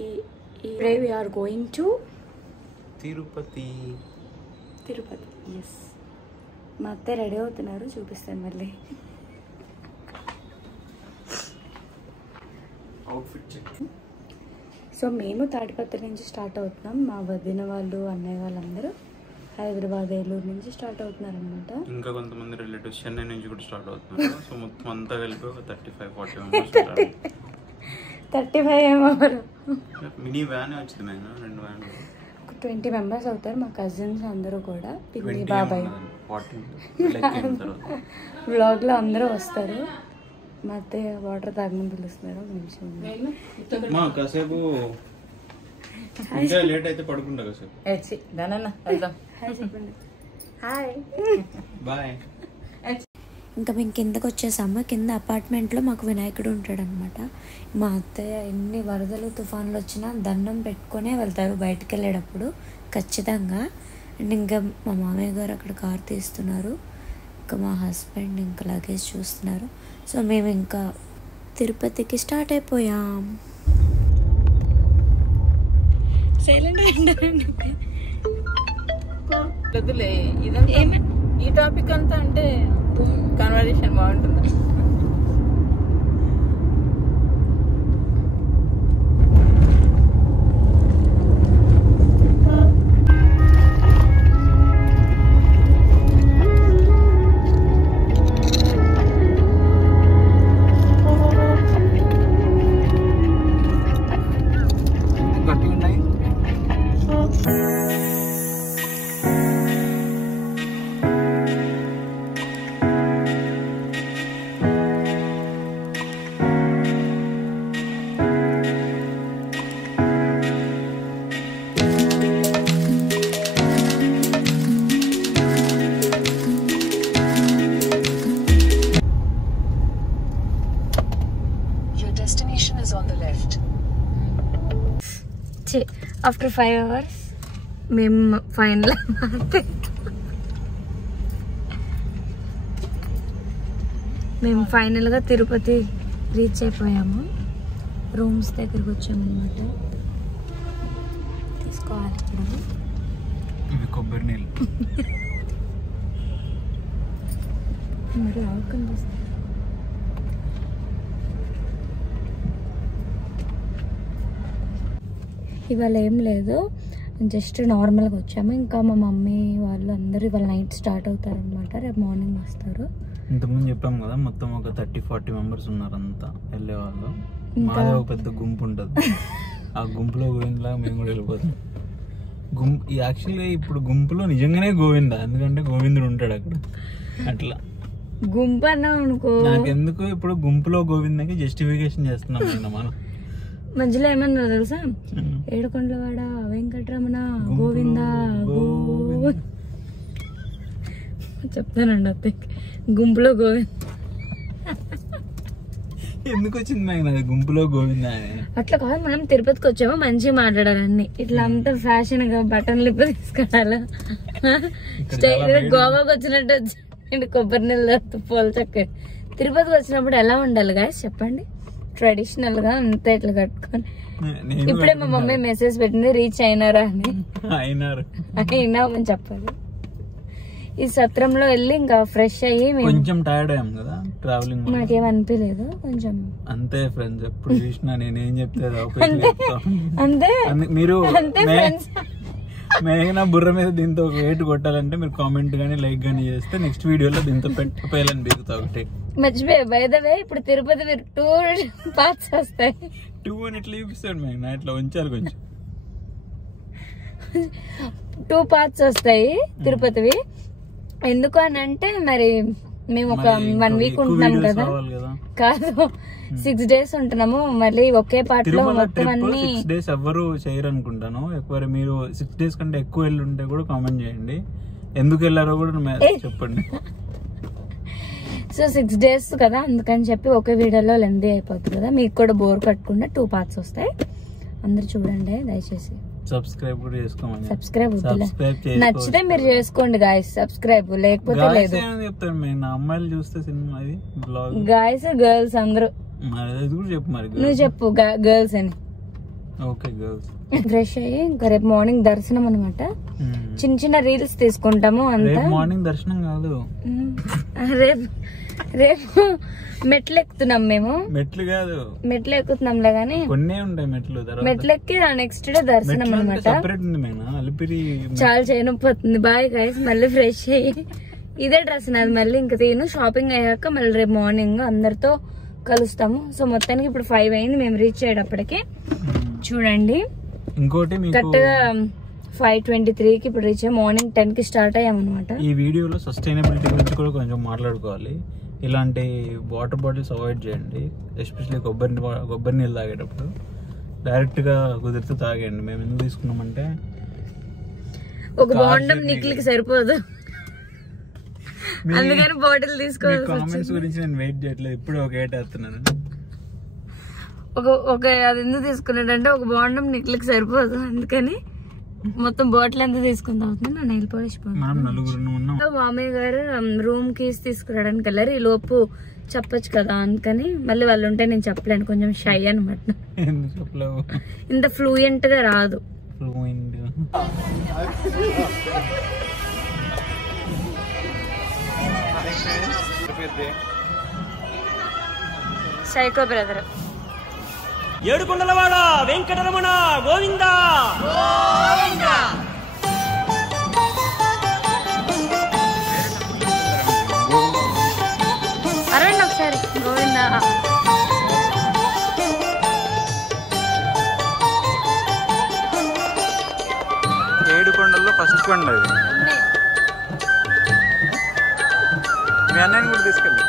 Today we are going to Tirupati. Yes, మా అత్త ready అవుతున్నారు, చూపిస్తాను మళ్ళీ. సో మేము తాడిపత్రి నుంచి స్టార్ట్ అవుతున్నాం. మా వదిన వాళ్ళు, అన్నయ్య వాళ్ళందరూ హైదరాబాద్, ఏలూరు నుంచి స్టార్ట్ అవుతున్నారు అనమాట. ఇంకా కొంతమంది రిలేటివ్స్ చెన్నై నుంచి కూడా స్టార్ట్ అవుతున్నారు. సో మొత్తం అంతా కలిపి ఒక 35-40 మెంబర్స్. 35 ఏమో, మినీ వ్యాన్ వచ్చింది మేడం, 2 వ్యాన్లు. 20 మెంబర్స్ అవుతారు. మా కజిన్స్ అందరూ కూడా, పిన్ని, బాబాయ్, వ్లాగ్లో అందరూ వస్తారు. మా అత్తయ్య వాటర్ తాగమని పిలుస్తున్నారు. కాసేపు లేట్ అయితే పడుకుంటా కాసేపు. Hi, bye. ఇంకా మేము కిందకు వచ్చేసాము. కింద అపార్ట్మెంట్లో మాకు వినాయకుడు ఉంటాడు అనమాట. మా అత్తయ్య ఎన్ని వరదలు, తుఫాన్లు వచ్చినా దండం పెట్టుకునే వెళ్తారు బయటకు వెళ్ళేటప్పుడు ఖచ్చితంగా. అండ్ ఇంకా మా మామయ్య గారు అక్కడ కార్ తీస్తున్నారు, ఇంకా మా హస్బెండ్ ఇంకా లగేజ్ చూస్తున్నారు. సో మేము ఇంకా తిరుపతికి స్టార్ట్ అయిపోయాం. ఈ టాపిక్ అంతా అంటే కన్వర్జేషన్ బాగుంటుంది. ఆఫ్టర్ 5 hours మేము ఫైనల్గా తిరుపతి రీచ్ అయిపోయాము. రూమ్స్ దగ్గరికి వచ్చాము అనమాట. తీసుకోవాలి ఇప్పుడు కొబ్బరి నీళ్ళు. మరి కనిపిస్తుంది. ఇవాళ ఏం లేదు, జస్ట్ నార్మల్గా వచ్చాము. ఇంకా మా మమ్మీ వాళ్ళు అందరూ ఇవాళ నైట్ స్టార్ట్ అవుతారు అనమాట, రేపు మార్నింగ్ వస్తారు. ఇంతకుముందు చెప్పాము కదా, మొత్తం ఒక 30-40 మెంబర్స్ ఉన్నారు అంతా వెళ్ళే వాళ్ళు. మాదే ఒక పెద్ద గుంపు ఉంటుంది. ఆ గుంపులో గోవిందలాగా మేము కూడా వెళ్ళిపోతాం. యాక్చువల్గా ఇప్పుడు గుంపులో నిజంగానే గోవింద, ఎందుకంటే గోవిందుడు ఉంటాడు అక్కడ. అట్లా గుంపు అన్నా అనుకో, నాకెందుకు ఇప్పుడు గుంపులో గోవిందకి జస్టిఫికేషన్ చేస్తున్నాం మనం. మధ్యలో ఏమన్నా తెలుసా, ఏడుకొండలవాడ వెంకటరమణ గోవింద చెప్తానండి అత్తయ్య. గుంపులో గోవింద ఎందుకు వచ్చింది నాకు గుంపులో గోవింద అని? అట్లా కాదు, మనం తిరుపతికి వచ్చామో మంచిగా మాట్లాడాలి అన్ని. ఇట్లా అంతా ఫ్యాషన్ గా బటన్లు ఇప్పుడు తీసుకురాలా, గోవాకి వచ్చినట్టు వచ్చి కొబ్బరి నీళ్ళు పూల చక్క. తిరుపతికి వచ్చినప్పుడు ఎలా ఉండాలి గాయస్ చెప్పండి? ట్రెడిషనల్ గా అంతా ఇట్లా కట్టుకొని. ఇప్పుడే మా మమ్మీ మెసేజ్ పెట్టింది, రీచ్ అయినారా అని. అయినామని చెప్పాలి. ఈ సత్రంలో వెళ్ళి ఇంకా ఫ్రెష్ అయ్యి కొంచెం టైర్డ్ అయ్యాం కదా ట్రావెలింగ్. నాకేం అనిపించలేదు, కొంచెం అంతే ఫ్రెండ్స్. ఎప్పుడు చూసినా నేనేం చెప్తే అంతే మీరు మేఘనా బుర్ర మీద దీంతో వెయిట్ కొట్టాలంటే మీరు కామెంట్ గానీ లైక్ గానీ చేస్తే నెక్స్ట్ వీడియోలో దీంతో పెట్టిపోయాలని బిగుతా ఒకటి. మర్చిపోయా బై ద వే, ఇప్పుడు తిరుపతి 2 పార్ట్స్ వస్తాయి. 2 అని ఇట్లా చూపిస్తాడు మేఘనా, ఇట్లా ఉంచాలి కొంచెం. 2 పార్ట్స్ వస్తాయి తిరుపతివి. ఎందుకు అని అంటే మరి మేము ఒక 1 వీక్ ఉంటున్నాం కదా, కాదు 6 days ఉంటున్నాము. మళ్ళీ ఒకే పార్ట్ లో మొత్తం అన్ని 6 days ఎవరు చేయరు అనుకుంటాను. ఎక్కువ మీరు 6 days కంటే ఎక్కువ వెళ్ళి ఉంటే కూడా కామెంట్ చేయండి, ఎందుకు వెళ్ళారో కూడా చెప్పండి. సో 6 days కదా, అందుకని చెప్పి ఒకే వీడియోలో లెంతీ అయిపోతుంది కదా, మీకు కూడా బోర్ కట్టకుండా 2 parts వస్తాయి. అందరు చూడండి దయచేసి. సబ్స్క్రైబ్ కూడా చేసుకోమని. సబ్స్క్రైబ్ నచ్చితే మీరు చేసుకోండి గాయస్, సబ్స్క్రైబ్ లేకపోతే లేదు. చెప్తాను నేను, అమ్మాయిలు చూస్తే సినిమా అది బ్లాగ్. గాయస్ గర్ల్స్ అందరూ అది కూడా చెప్పు మరి. నువ్వు చెప్పు గర్ల్స్ అని. ఫ్రెష్ అయ్యి ఇంకా రేపు మార్నింగ్ దర్శనం అనమాట. చిన్న చిన్న రీల్స్ తీసుకుంటాము అంతా. మార్నింగ్ దర్శనం కాదు, రేపు మెట్లు ఎక్కుతున్నాం మేము. మెట్లు కాదు, మెట్లు ఎక్కుతున్నాంలే గానీ కొన్ని ఉంటాయి మెట్లు. మెట్లు ఎక్కి నెక్స్ట్ డే దర్శనం అనమాట. చాలా చేయనొప్పోతుంది. బాయ్ గైస్, మళ్ళీ ఫ్రెష్ అయ్యి ఇదే డ్రెస్ నాది మళ్ళీ ఇంకా తీను. షాపింగ్ అయ్యాక మళ్ళీ రేపు మార్నింగ్ అందరితో కలుస్తాము. సో మొత్తానికి ఇప్పుడు 5 అయింది మేము రీచ్ అయ్యేటప్పటికి. చూడండి ఇంకోటి కరెక్ట్ గా 5:23కి ఇప్పుడు రీచ్ అయ్యాం. మార్నింగ్ 10కి స్టార్ట్ అయ్యామన్నమాట. ఈ వీడియోలో సస్టైనబిలిటీ గురించి కూడా కొంచెం మాట్లాడుకోవాలి. ఇలాంటి వాటర్ బాటిల్స్ అవాయిడ్ చేయండి, ఎస్పెషల్లీ కొబ్బరి నీళ్ళు తాగేటప్పుడు. డైరెక్ట్ గా కుదిరితే తాగండి. మేము ఎందుకు తీసుకున్నామంటే ఒక బాండం నిఖిల్కి సరిపోదు, అందుకని బాటిల్ తీసుకోవాలి. కామెంట్స్ గురించి నేను వెయిట్ చేయట్లేదు, ఇప్పుడు ఒక ఏటేస్తున్నాను. ఒక అది ఎందుకు తీసుకున్నాడంటే ఒక బాండం నిఖిల్కి సరిపోదు, అందుకని మొత్తం బాటిల్ ఎంత తీసుకుందాం అవుతుంది. నా నెయిల్ పాలిష్ మామయ్య గారు రూమ్ కీస్ తీసుకురావడానికి వెళ్ళారు. ఈ లోపు చెప్పొచ్చు కదా అందుకని, మళ్ళీ వాళ్ళు ఉంటే నేను చెప్పలేను, కొంచెం షై అనమాట. ఇంత ఫ్లూయెంట్ గా రాదు. Psycho brother. ఏడుకొండలవాడ వెంకటరమణ గోవింద. అరవండి ఒకసారి గోవింద. ఏడుకొండల్లో ఫస్ట్ కొండ అది. మీ అన్నయ్యని కూడా తీసుకెళ్ళి.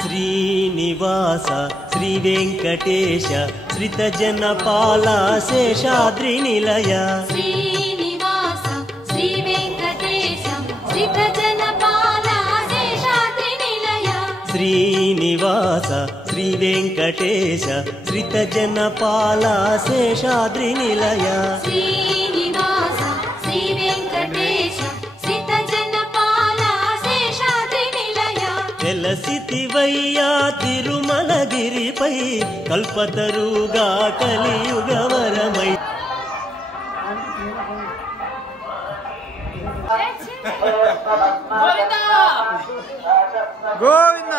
శ్రీనివాస శ్రీ వెంకటేశ శ్రిత జనపాల శేషాద్రి నిలయ. శ్రీనివాస శ్రీ వెంకటేశ శ్రిత జనపాల శేషాద్రి నిలయ. శ్రీనివాస శ్రీ వెంకటేశ శ్రిత జనపాల శేషాద్రి నిలయ. శ్రీనివాస శ్రీ వెంకటేశ శ్రిత జనపాల శేషాద్రి నిలయ. వెలసితివయ్యా తిరుమలగిరిపై కల్పతరుగా కలియుగవరమై. గోవింద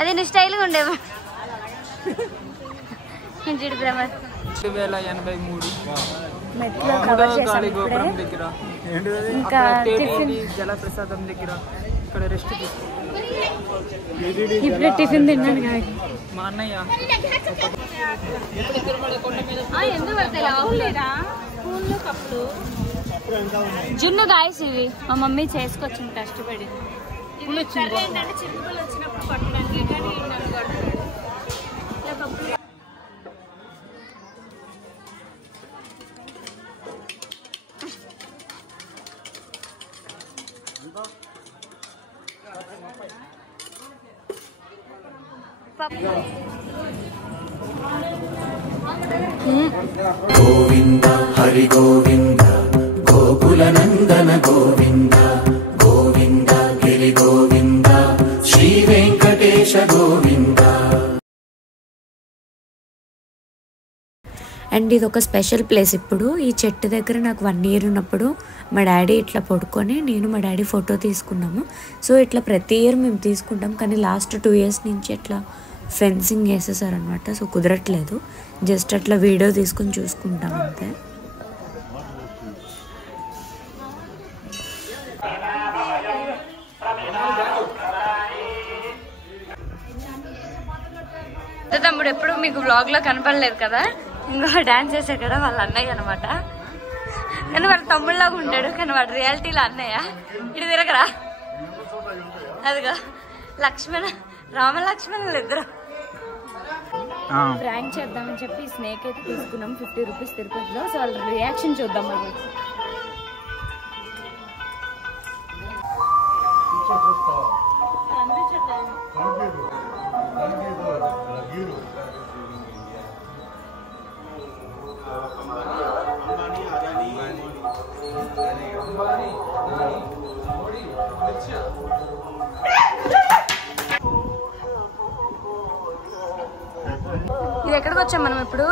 అది నీ స్టైల్గా ఉండేవా? 2083 మెట్లో కవర్ చేసాం ఇప్పుడే. ఇంకా టిఫిన్ జలప్రసాదం దగ్గర ఇక్కడ రెస్ట్ ఇప్పుడే టిఫిన్ తిన్నాను కాదు మా అన్నయ్య. ఎందుకు పడతాయిలేదా స్కూల్లో కప్పులు జున్ను గాయస్ ఇవి మా మమ్మీ చేసుకొచ్చింది కష్టపడి. ఏంటంటే చిన్నపిల్లలు వచ్చినప్పుడు పట్టడానికి గోవింద హరి గోవింద గోకుల నందన గోవింద గోవింద గిరి గోవింద శ్రీ వెంకటేశ గోవింద. అండ్ ఇది ఒక స్పెషల్ ప్లేస్. ఇప్పుడు ఈ చెట్టు దగ్గర నాకు 1 year ఉన్నప్పుడు మా డాడీ ఇట్లా పడుకొని నేను మా డాడీ ఫోటో తీసుకున్నాము. సో ఇట్లా ప్రతి ఇయర్ మేము తీసుకుంటాం, కానీ లాస్ట్ 2 years నుంచి ఇట్లా ఫెన్సింగ్ వేసేసారనమాట. సో కుదరట్లేదు, జస్ట్ అట్లా వీడియో తీసుకుని చూసుకుంటాం అంతే. తమ్ముడు ఎప్పుడు మీకు వ్లాగ్ లో కనపడలేదు కదా, ఇంకో డాన్స్ చేశారు కదా వాళ్ళ అన్నయ్య అనమాట. కానీ వాడు తమ్ముళ్ళలాగా ఉంటాడు, కానీ వాడు రియాలిటీలో అన్నయ్య. ఇటు తిరగరా, అదిగా లక్ష్మణ రామలక్ష్మణులు ఇద్దరు. ప్రాంక్ చేద్దామని చెప్పి స్నేక్ అయితే తీసుకున్నాం 50 రూపీస్ తిరుపతిలో. సో వాళ్ళ రియాక్షన్ చూద్దాం మనం. ఇది ఎక్కడికి వచ్చాం మనం ఇప్పుడు?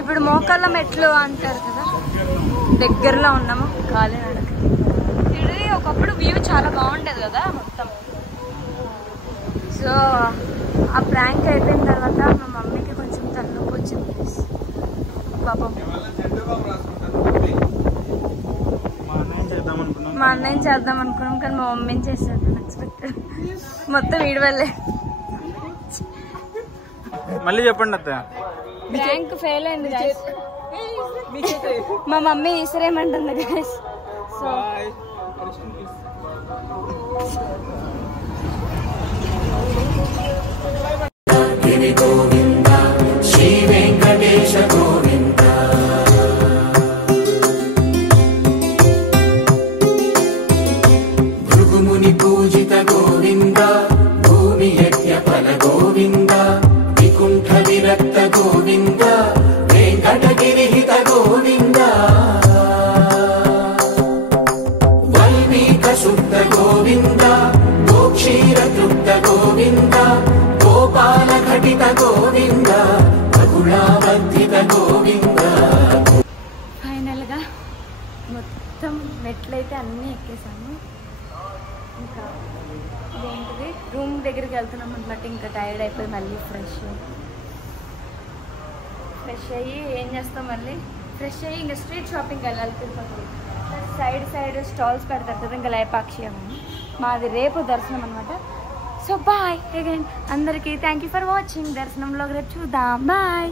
ఇప్పుడు మోకాళ్ళ మెట్లు అంటారు కదా, దగ్గరలో ఉన్నాము. కాలినడక. ఇది ఒకప్పుడు వ్యూ చాలా బాగుండేది కదా మొత్తం. సో ఆ ప్రాంక్ అయిపోయిన తర్వాత మా మమ్మీకి కొంచెం తలనొప్పి వచ్చింది పాపం. మా అన్నయ్య చేద్దాం అనుకున్నాం, కానీ మా మమ్మీని చేశాడు అన్ఎక్స్పెక్టెడ్. మొత్తం వీడి వల్లే. మళ్ళీ చెప్పండి అత్త. బ్యాంక్ ఫెయిల్ అయింది గైస్. మా మమ్మీ ఇసరేమంటుంది గైస్. సో గిరి గోవింద శ్రీ వెంకటేశ గోవింద. భృగుముని పూజిత గోవింద, భూమి యజ్ఞ ఫల గోవింద, వికుంఠ విరక్త గోవింద, వెంకటగిరిహిత గోవింద, వల్మీక శుద్ధ గోవింద, గోక్షీర తృప్త గోవింద, గోపాల ఘటిత గోవింద, బహుళావర్ధిత గోవింద. ఫైనల్ గా మొత్తం మెట్లయితే అన్నీ ఎక్కేసాము. ఇంకా ఇదేంటిది రూమ్ దగ్గరికి వెళ్తున్నాం అనమాట. ఇంకా టైర్డ్ అయిపోయి మళ్ళీ ఫ్రెష్ అయ్యి ఏం చేస్తాం, మళ్ళీ ఫ్రెష్ అయ్యి ఇంకా స్ట్రీట్ షాపింగ్కి వెళ్ళాలి తిరుపతి. సైడ్ స్టాల్స్ పెడతారు కదా, ఇంకా లేపాక్షి అని. మాది రేపు దర్శనం అనమాట. సో బాయ్ అగైన్ అందరికీ. Thank you for watching. దర్శనంలో రేపు చూద్దాం. బాయ్.